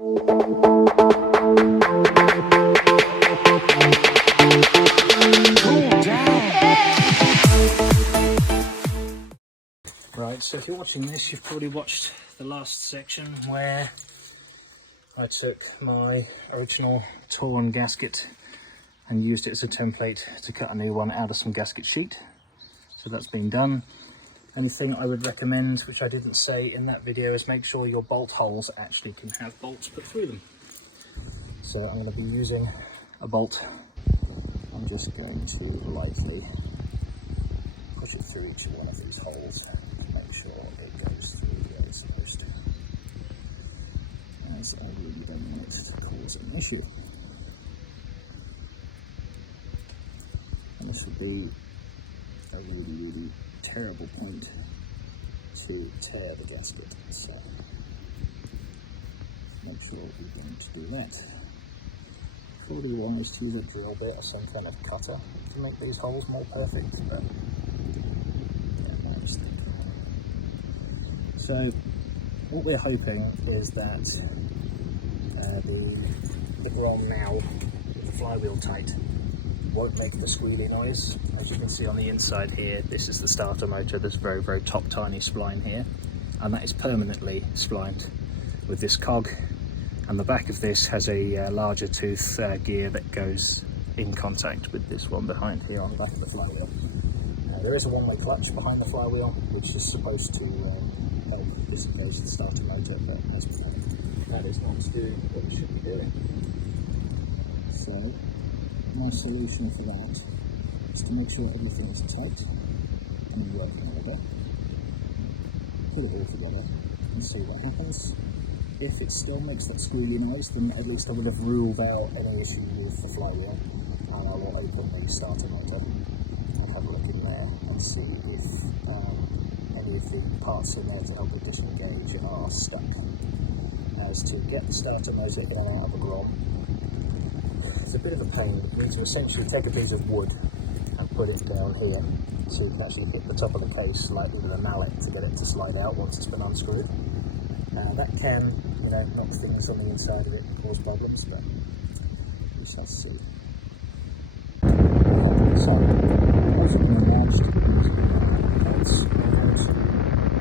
Right, so if you're watching this, you've probably watched the last section where I took my original torn gasket and used it as a template to cut a new one out of some gasket sheet. So that's been done. Anything I would recommend, which I didn't say in that video, is make sure your bolt holes actually can have bolts put through them. So I'm going to be using a bolt. I'm just going to lightly push it through each one of these holes to make sure it goes through the way it's supposed to, as I really don't want it to cause an issue. And this would be a really terrible point to tear the gasket, so make sure we're going to do that. Probably wise to use a drill bit or some kind of cutter to make these holes more perfect, but yeah, my mistake. So what we're hoping is that the Grom now, with the flywheel tight, won't make the squealy noise. As you can see on the inside here, this is the starter motor. There's a very top tiny spline here, and that is permanently splined with this cog, and the back of this has a larger tooth gear that goes in contact with this one behind here on the back of the flywheel. There is a one-way clutch behind the flywheel, which is supposed to help disengage the starter motor, but as we know, that is not doing what it should be doing. So my solution for that is to make sure everything is tight and working order. Put it all together and see what happens. If it still makes that squealy noise, then at least I would have ruled out any issue with the flywheel, and I will open the starter motor and have a look in there and see if any of the parts in there to help it disengage are stuck. As to get the starter motor in and out of a Grom, it's a bit of a pain. You need to essentially take a piece of wood and put it down here so you can actually hit the top of the case slightly with a mallet to get it to slide out once it's been unscrewed. That can, knock things on the inside of it and cause problems, but we shall see. So, as you can imagine,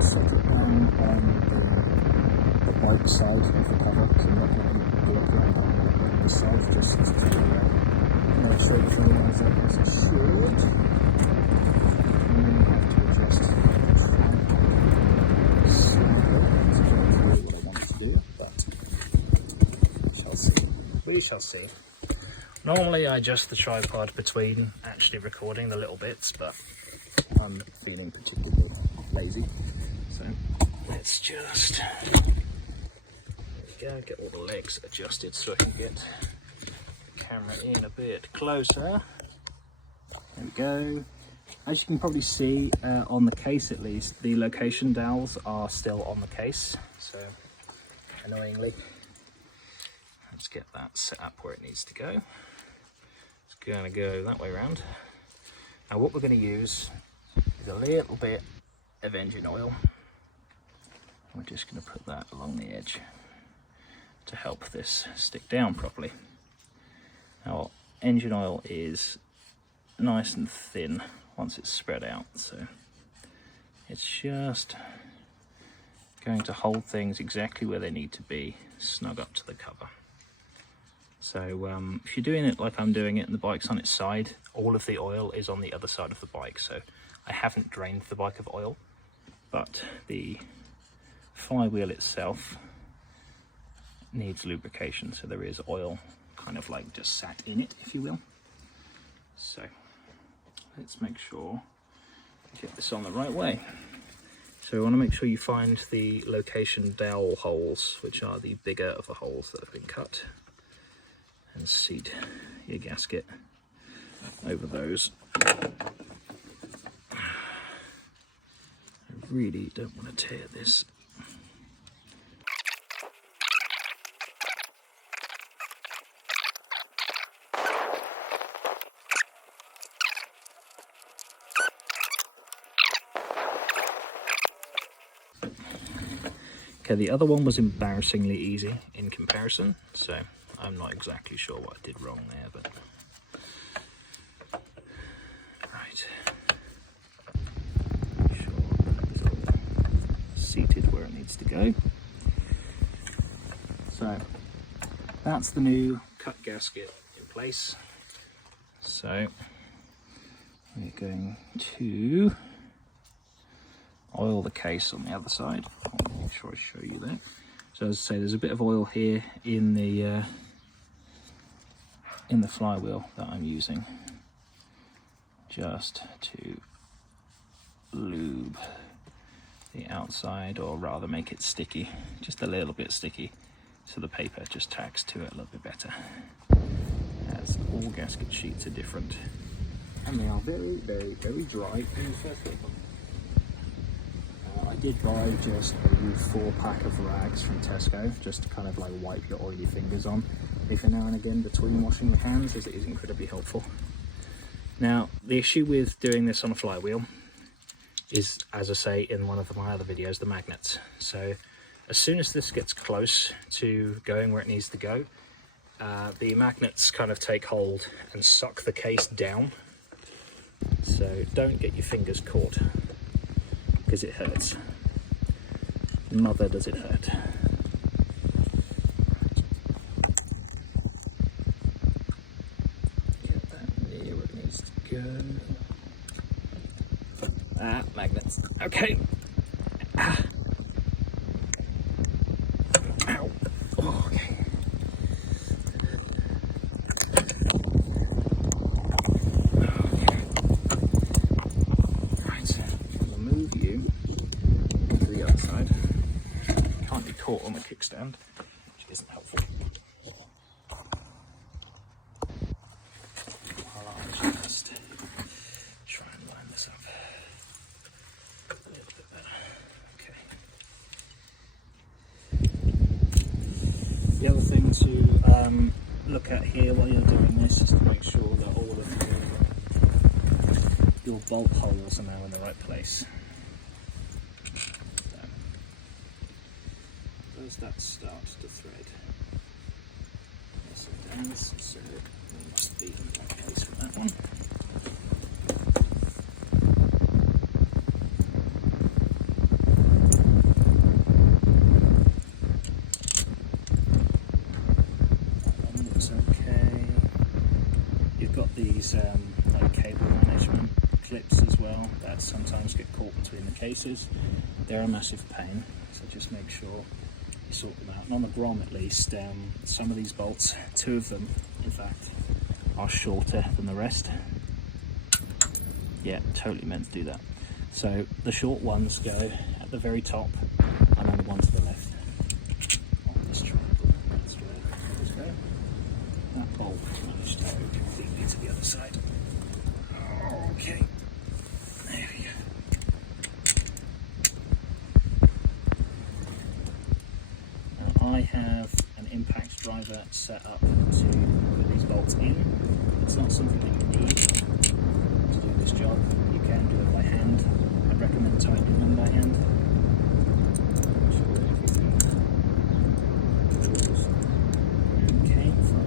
set it down on the bike side of the cover, so I'm not going to go up and down on the side, just to make sure everything lines up as it should. And then you have to adjust slightly to get it to do what I want it to do, but we shall see. Normally I adjust the tripod between actually recording the little bits, but I'm feeling particularly lazy, so let's just get all the legs adjusted so I can get the camera in a bit closer. There we go. As you can probably see on the case, at least, the location dowels are still on the case, so annoyingly, let's get that set up where it needs to go. It's going to go that way around. Now what we're going to use is a little bit of engine oil. We're just going to put that along the edge to help this stick down properly. Now engine oil is nice and thin once it's spread out, so it's just going to hold things exactly where they need to be, snug up to the cover. So if you're doing it like I'm doing it and the bike's on its side, all of the oil is on the other side of the bike, so I haven't drained the bike of oil, but the flywheel itself needs lubrication, so there is oil kind of like just sat in it, if you will. So let's make sure we get this on the right way. So we want to make sure you find the location dowel holes, which are the bigger of the holes that have been cut, and seat your gasket over those. I really don't want to tear this. Okay, the other one was embarrassingly easy in comparison, so I'm not exactly sure what I did wrong there, but right. Sure, it's all seated where it needs to go. So that's the new cut gasket in place. So we're going to oil the case on the other side. I'll make sure I show you that. So as I say, there's a bit of oil here in the flywheel that I'm using, just to lube the outside, or rather make it sticky, just a little bit sticky, so the paper just tacks to it a little bit better. As all gasket sheets are different, and they are very, very, very dry in the first one. I did buy just a 4-pack of rags from Tesco, just to kind of like wipe your oily fingers on every now and again between washing your hands, as it is incredibly helpful. Now, the issue with doing this on a flywheel is, as I say in one of my other videos, the magnets. So as soon as this gets close to going where it needs to go, the magnets kind of take hold and suck the case down. So don't get your fingers caught, because it hurts. Mother, does it hurt. Get that near where it needs to go. Ah, magnets. Okay. Ah. Ow. Oh, okay. Caught on the kickstand, which isn't helpful. I'll just try and line this up a little bit better. Okay. The other thing to look at here while you're doing this is to make sure that all of your bolt holes are now in the right place. As that starts to thread, yes it does, so we must be in the right place for that one. That one looks okay. You've got these like cable management clips as well that sometimes get caught between the cases. They're a massive pain, so just make sure sort them out. And on the Grom at least, some of these bolts, 2 of them in fact, are shorter than the rest. Yeah, totally meant to do that. So the short ones go at the very top, and then the one to the left on this triangle. That's where those go. That bolt managed to go completely to the other side. Okay, there we go. I have an impact driver set up to put these bolts in. It's not something that you need to do this job. You can do it by hand. I'd recommend tightening them by hand. Make sure that everything goes where it came from.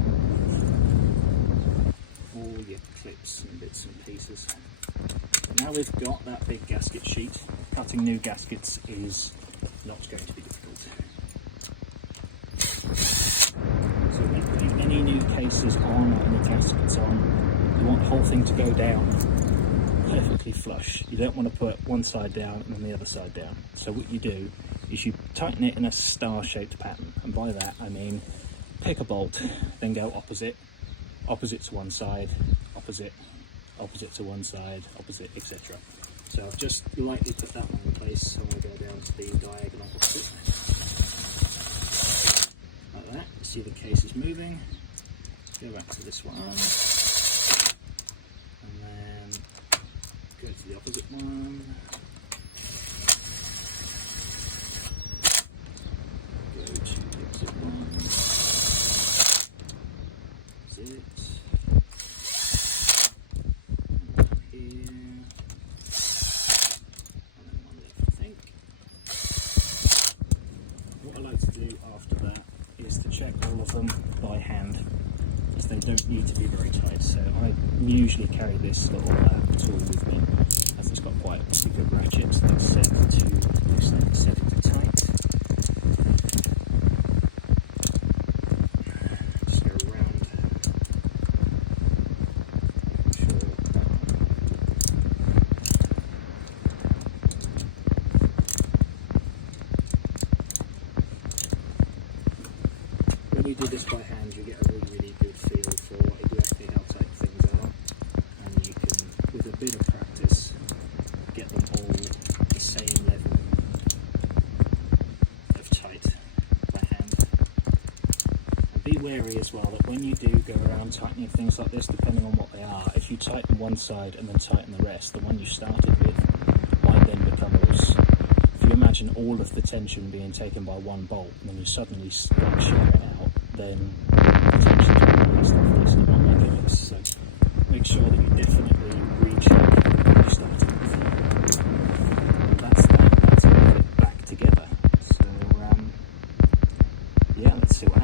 All your clips and bits and pieces. Now we've got that big gasket sheet, cutting new gaskets is not going to be difficult. So when putting any new cases on or any gaskets on, you want the whole thing to go down perfectly flush. You don't want to put one side down and then the other side down. So what you do is you tighten it in a star-shaped pattern, and by that I mean pick a bolt, then go opposite, opposite to one side, opposite, opposite to one side, opposite, etc. So I've just lightly put that one in place, so I'm going to go down to the diagonal opposite. Like that. You see the case is moving. Go back to this one, and then go to the opposite one. Go to the opposite one. That's it. Here. And then one left, I think. all of them by hand, as they don't need to be very tight. So I usually carry this little tool with me, as it's got quite a good ratchet that's set it to tight. Just go around, making sure that when you do this by hand, you get a really good feel for exactly how tight things are, and you can, with a bit of practice, get them all the same level of tight by hand. And be wary as well that when you do go around tightening things like this, depending on what they are, if you tighten one side and then tighten the rest, the one you started with might then become loose. If you imagine all of the tension being taken by one bolt, and then you suddenly share it out, then the tension's released off this and it might make it loose. So make sure that you definitely recheck what you started with. And that's all of it back together. So yeah, let's see what happens.